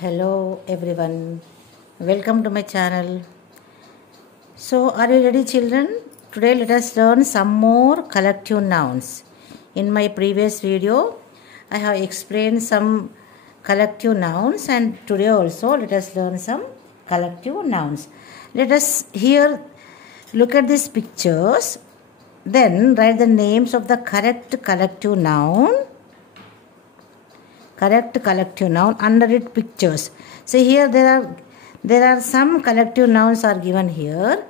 Hello everyone, welcome to my channel. So are you ready children? Today let us learn some more collective nouns. In my previous video I have explained some collective nouns, and today also let us learn some collective nouns. Let us here look at these pictures, then write the names of the correct collective noun under it pictures. See here there are some collective nouns are given here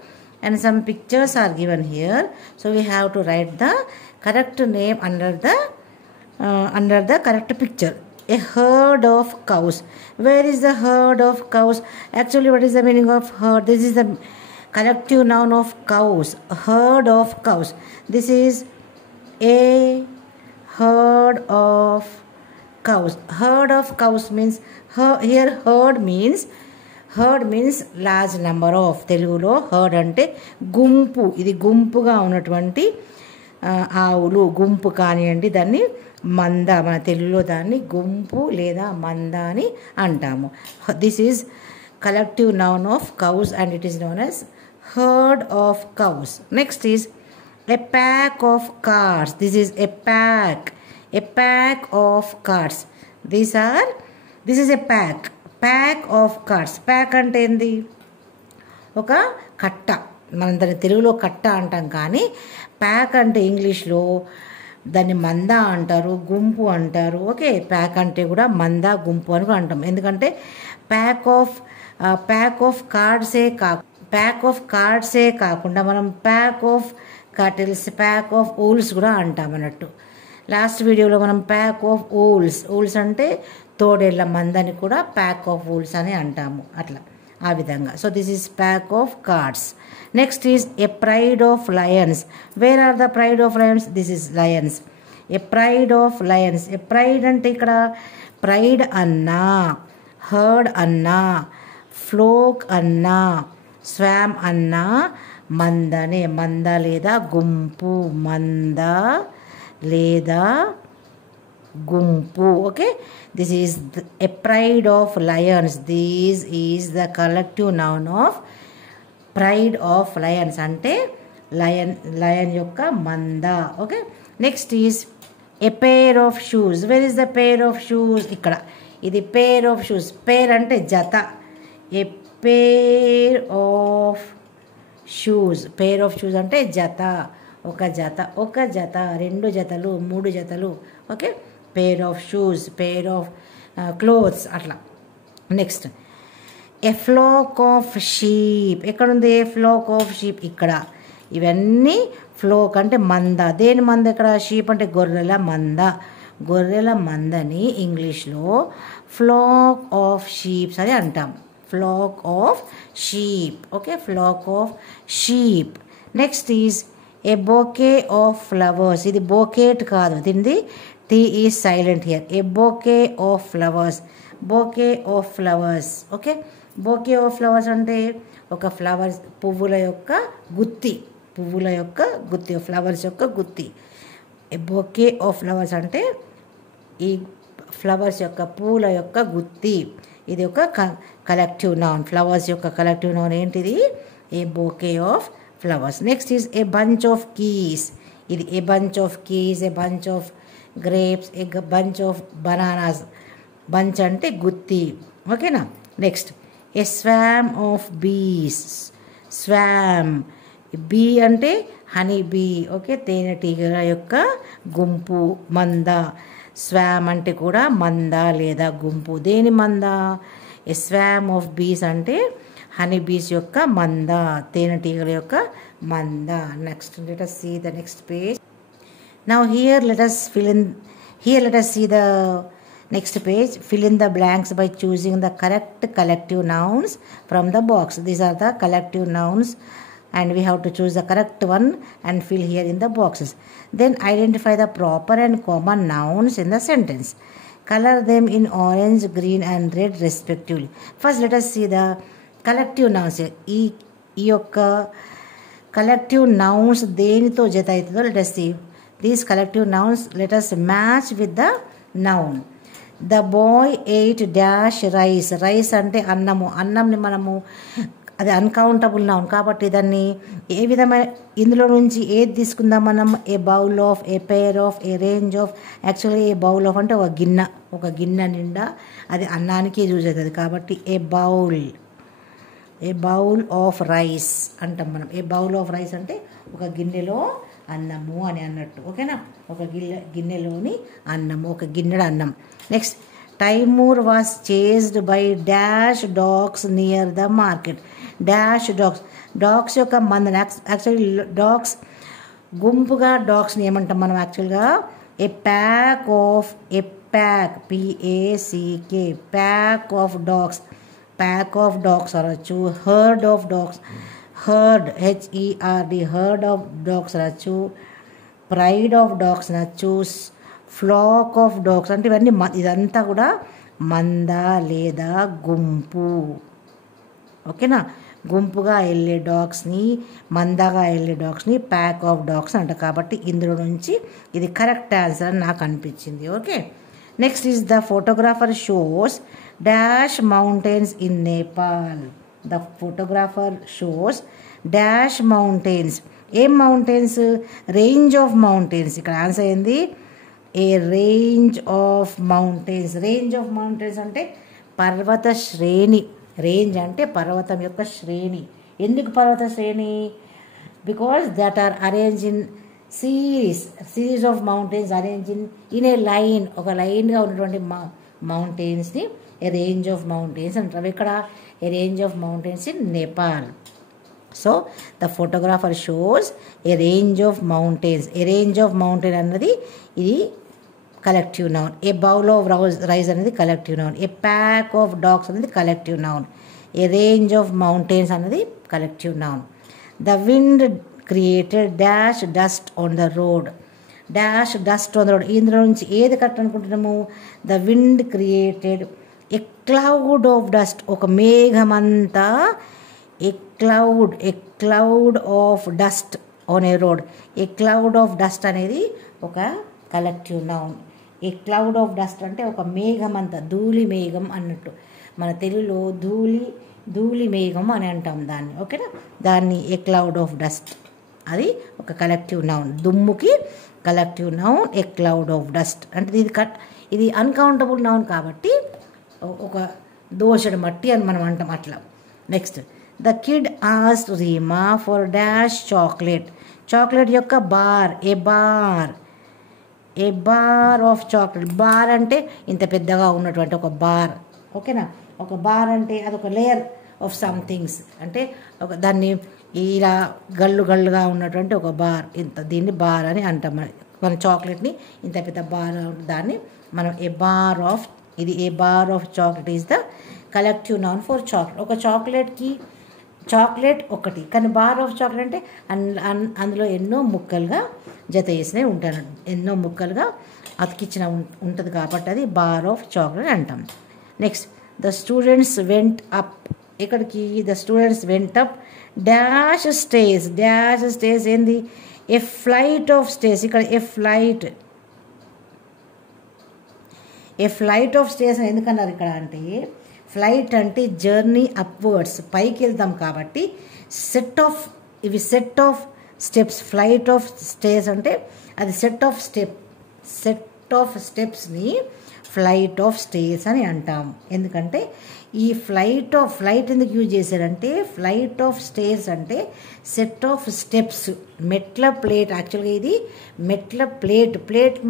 and some pictures are given here. So we have to write the correct name under the correct picture. A herd of cows. Where is the herd of cows? Actually, what is the meaning of herd? This is the collective noun of cows. A herd of cows. This is a herd of cows. Herd of cows means here herd means large number of. తెలుగులో herd అంటే గుంపు. ఇది గుంపుగా ఉన్నటువంటి ఆవులు గుంపు కానివ్వండి, దాన్ని మంద, మన తెలుగులో దాన్ని గుంపు లేదా మంద అని అంటాము. This is collective noun of cows and it is known as herd of cows. Next is a pack of cards. This is a pack of cards. This is a pack of cards. Pack అంటే ఏంది? ఒక కట్ట. మనం దాన్ని తెలుగులో కట్ట అంటాం, కానీ ప్యాక్ అంటే ఇంగ్లీష్లో దాన్ని మంద అంటారు, గుంపు అంటారు. ఓకే, ప్యాక్ అంటే కూడా మంద, గుంపు అని కూడా అంటాం. ఎందుకంటే ప్యాక్ ఆఫ్ కార్డ్సే కాకుండా మనం pack of cattles, pack of wools కూడా అంటాం అన్నట్టు. లాస్ట్ వీడియోలో మనం ప్యాక్ ఆఫ్ ఊల్స్ అంటే తోడేళ్ల మందని కూడా ప్యాక్ ఆఫ్ ఊల్స్ అని అంటాము, అట్లా ఆ విధంగా. So this is pack of cards. Next is a pride of lions. Where are the pride of lions? This is lions. A pride of lions. A pride అంటే ఇక్కడ ప్రైడ్ అన్నా, heard అన్నా, floc అన్నా, స్వామ్ అన్నా మందనే. మంద లేదా గుంపు, మంద లేదా గుంపు. Okay, this is a pride of lions. This is the collective noun of pride of lions అంటే లయన్ యొక్క మంద. Okay, next is a pair of shoes. Where is the pair of shoes? ఇక్కడ ఇది పేర్ ఆఫ్ షూస్. పేర్ అంటే జత. A pair of shoes. Pair of shoes అంటే జత, ఒక జత, రెండు జతలు, మూడు జతలు. Okay, pair of shoes, pair of clothes అట్లా. Next A floc of sheep. ఎక్కడుంది ఏ ఫ్లోక్ ఆఫ్ షీప్? ఇక్కడ. ఇవన్నీ ఫ్లోక్ అంటే మంద. దేని మంద? ఇక్కడ షీప్ అంటే గొర్రెల మంద. గొర్రెల మందని ఇంగ్లీష్లో ఫ్లోక్ ఆఫ్ షీప్స్ అని అంటాం. Flock of sheep. Okay, flock of sheep. Next is a bouquet of flowers. ఇది బొకేట్ కాదు, దీనిది T is silent here. A bouquet of flowers. Bouquet of flowers. Okay, bouquet of flowers అంటే ఒక flowers, పువ్వుల యొక్క గుత్తి, ఫ్లవర్స్ యొక్క గుత్తి. ఏ బొకే ఆఫ్ ఫ్లవర్స్ అంటే ఈ ఫ్లవర్స్ యొక్క, పూల యొక్క గుత్తి. ఇది ఒక కలెక్టివ్ నౌన్. ఫ్లవర్స్ యొక్క కలెక్టివ్ నౌన్ ఏంటిది? A bouquet of flowers. Next is a bunch of keys. ఇది a bunch of keys, a bunch of grapes, a bunch of bananas. Bunch అంటే గుత్తి. ఓకేనా? Next a swarm of bees. Swarm, bee అంటే honey bee. Okay, తేనెటీగల యొక్క గుంపు, మంద. Swarm అంటే కూడా మంద లేదా గుంపు. దేని మంద? ఏ స్వామ్ ఆఫ్ బీస్ అంటే హనీ బీస్ యొక్క మంద, తేనెటీగల యొక్క మంద. Next let us see the next page. Now here let us see the next page. Fill in the blanks by choosing the correct collective nouns from the box. These are the collective nouns and we have to choose the correct one and fill here in the boxes. Then identify the proper and common nouns in the sentence. Color them in orange, green and red respectively. First let us see the collective nouns. ఈ యొక్క collective nouns దేనితో జత అవుతుందో let us see. These collective nouns let us match with the noun. The boy eight dash rice. Rice అంటే అన్నము. అన్నంని మనము అది uncountable noun కాబట్టి దాన్ని ఏ విధమైన ఇందులో నుంచి ఏది తీసుకుందాం మనం? ఏ bowl of, A pair of, A range of. Actually A bowl of అంటే ఒక గిన్నె నిండా అది అన్నానికి యూజ్ అవుతుంది కాబట్టి ఏ బౌల్ ఆఫ్ రైస్ అంటాం మనం. ఏ బౌల్ ఆఫ్ రైస్ అంటే ఒక గిన్నెలో అన్నము అని అన్నట్టు. ఓకేనా? ఒక గిన్నెలోని అన్నము, ఒక గిన్నెడ అన్నం. Next, Taimur was chased by dash dogs near the market. Dash dogs యొక్క మందన. యాక్చువల్లీ డాగ్స్ గుంపుగా డాగ్స్ని ఏమంటాం మనం? యాక్చువల్గా a pack PACK pack of dogs అనొచ్చు. Herd of dogs, HERD herd of dogs అనొచ్చు. ప్రైడ్ ఆఫ్ డాగ్స్ అనొచ్చు. ఫ్లాక్ ఆఫ్ డాగ్స్ అంటే ఇవన్నీ ఇదంతా కూడా మంద లేదా గుంపు. ఓకేనా? గుంపుగా వెళ్ళే డాగ్స్ని, మందగా వెళ్ళే డాగ్స్ని ప్యాక్ ఆఫ్ డాగ్స్ అంట. కాబట్టి ఇందులో నుంచి ఇది కరెక్ట్ ఆన్సర్ అని నాకు అనిపించింది. Okay, next is the photographer shows dash mountains in Nepal. The photographer shows dash mountains. ఏం మౌంటైన్స్? Range of mountains. ఇక్కడ ఆన్సర్ ఏంది? A range of mountains. Range of mountains అంటే పర్వత శ్రేణి. రేంజ్ అంటే పర్వతం యొక్క శ్రేణి. ఎందుకు పర్వత శ్రేణి? Because that are arrange in series of mountains arrange in a line. ఒక లైన్గా ఉన్నటువంటి మౌంటైన్స్ని ఏ రేంజ్ ఆఫ్ మౌంటైన్స్ అంటారు. ఇక్కడ a range of mountains in Nepal. So the photographer shows a range of mountains. A range of mountain అన్నది ఇది collective noun. A bowl of rice అనేది collective noun. A pack of dogs అనేది collective noun. A range of mountains అనేది collective noun. The wind created dash dust on the road. Dash dust on the road. ఇందులో నుంచి ఏది correct అనుకుంటున్నాము? The wind created a cloud of dust. ఒక మేఘమంతా a cloud of dust on a road. A cloud of dust అనేది ఒక collective noun. A cloud of dust అంటే ఒక మేఘం అంతా, ధూళి మేఘం అన్నట్టు. మన తెలుగులో ధూళి మేఘం అని అంటాం దాన్ని. ఓకేనా? దాన్ని ఏ క్లౌడ్ ఆఫ్ డస్ట్, అది ఒక కలెక్టివ్ నౌన్. దుమ్ముకి collective noun a cloud of dust. అంటే ఇది అన్కౌంటబుల్ నౌన్ కాబట్టి ఒక దోషడు మట్టి అని మనం అంటాం అట్లా. Next, the kid asked Reema for dash chocolate. Chocolate యొక్క bar. A bar of chocolate. Bar అంటే ఇంత పెద్దగా ఉన్నటువంటి ఒక బార్. ఓకేనా? ఒక బార్ అంటే అదొక లేయర్ ఆఫ్ సంథింగ్స్. అంటే దాన్ని ఇలా గల్లుగా ఉన్నటువంటి ఒక బార్. దీన్ని బార్ అని అంటాం. మన చాక్లెట్ని ఇంత పెద్ద బార్, దాన్ని మనం ఏ బార్ ఆఫ్, ఇది a bar of chocolate is the collective noun for chocolate. ఒక చాక్లెట్ ఒకటి, కానీ బార్ ఆఫ్ చాక్లెట్ అంటే అందులో ఎన్నో ముక్కలుగా జత చేసినవి ఉంటాను, ఎన్నో ముక్కలుగా అతికించిన ఉంటుంది కాబట్టి అది బార్ ఆఫ్ చాక్లెట్ అంటాం. Next, the students went up. ఇక్కడికి the students went up dash stairs ఏంది? A flight of stairs. ఇక్కడ ఏ ఫ్లైట్ ఆఫ్ స్టేస్ ఎందుకన్నారు ఇక్కడ అంటే, ఫ్లైట్ అంటే జర్నీ అప్వర్డ్స్, పైకి వెళ్తాం కాబట్టి set of steps. Flight of stairs అంటే అది సెట్ ఆఫ్ స్టెప్స్ని ఫ్లైట్ ఆఫ్ స్టేస్ అని అంటాం. ఎందుకంటే ఈ ఫ్లైట్ ఎందుకు యూజ్ చేశారంటే, ఫ్లైట్ ఆఫ్ స్టేర్స్ అంటే సెట్ ఆఫ్ స్టెప్స్, మెట్ల ప్లేట్. యాక్చువల్గా ఇది మెట్ల ప్లేట్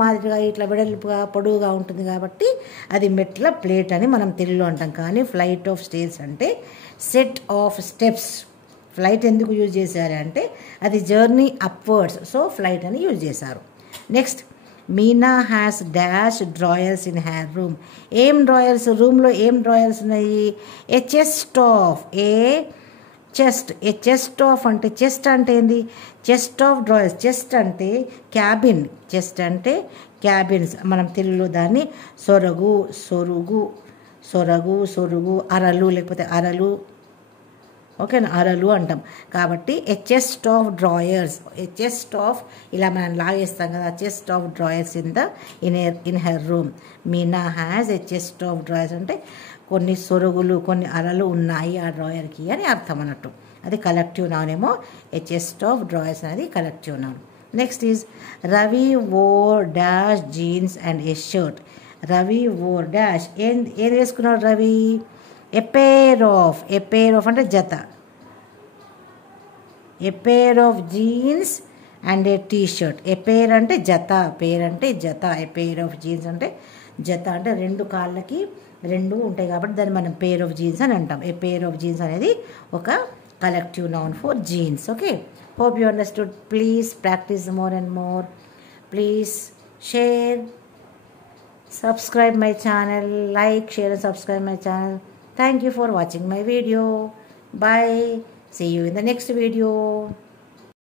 మాదిరిగా ఇట్లా వెడల్పుగా పొడవుగా ఉంటుంది కాబట్టి అది మెట్ల ప్లేట్ అని మనం తెలుగులో అంటాం. కానీ ఫ్లైట్ ఆఫ్ స్టేర్స్ అంటే సెట్ ఆఫ్ స్టెప్స్. ఫ్లైట్ ఎందుకు యూజ్ చేశారు అంటే అది జర్నీ అప్వర్డ్స్, సో ఫ్లైట్ అని యూజ్ చేశారు. Next, Meena has dash drawers in her room. ఏం డ్రాయర్స్? రూమ్లో ఏం డ్రాయర్స్ ఉన్నాయి? ఏ చెస్ట్ ఆఫ్ అంటే చెస్ట్ అంటే ఏంది? Chest of drawers. చెస్ట్ అంటే క్యాబిన్స్. మనం తెలుగులో దాన్ని సొరుగు, అరలు, లేకపోతే ఓకేనా, అరలు అంటాం. కాబట్టి a chest of drawers, a chest of ఇలా మనం లాగేస్తాం కదా, chest of drawers in her room. Meena has a chest of drawers అంటే కొన్ని సొరుగులు, కొన్ని అరలు ఉన్నాయి ఆ డ్రాయర్కి అని అర్థం అన్నట్టు. అది కలెక్టివ్ నౌన్ ఏమో. ఎ చెస్ట్ ఆఫ్ డ్రాయర్స్ అనేది collective noun. Next is Ravi wore dash jeans and a shirt. Ravi wore dash ఏం వేసుకున్నాడు రవి? ఎ పేర్ ఆఫ్ అంటే జత. A pair of jeans and a T shirt. A pair అంటే జత, పేర్ అంటే జత. ఏ పేర్ ఆఫ్ జీన్స్ అంటే జత, అంటే రెండు కాళ్ళకి రెండు ఉంటాయి కాబట్టి దాన్ని మనం పేర్ ఆఫ్ జీన్స్ అని అంటాం. ఏ పేర్ ఆఫ్ జీన్స్ అనేది ఒక collective noun for jeans. Okay, hope you understood. Please practice more and more. Please share, subscribe my channel, like, share and subscribe my channel. Thank you for watching my video. Bye. See you in the next video.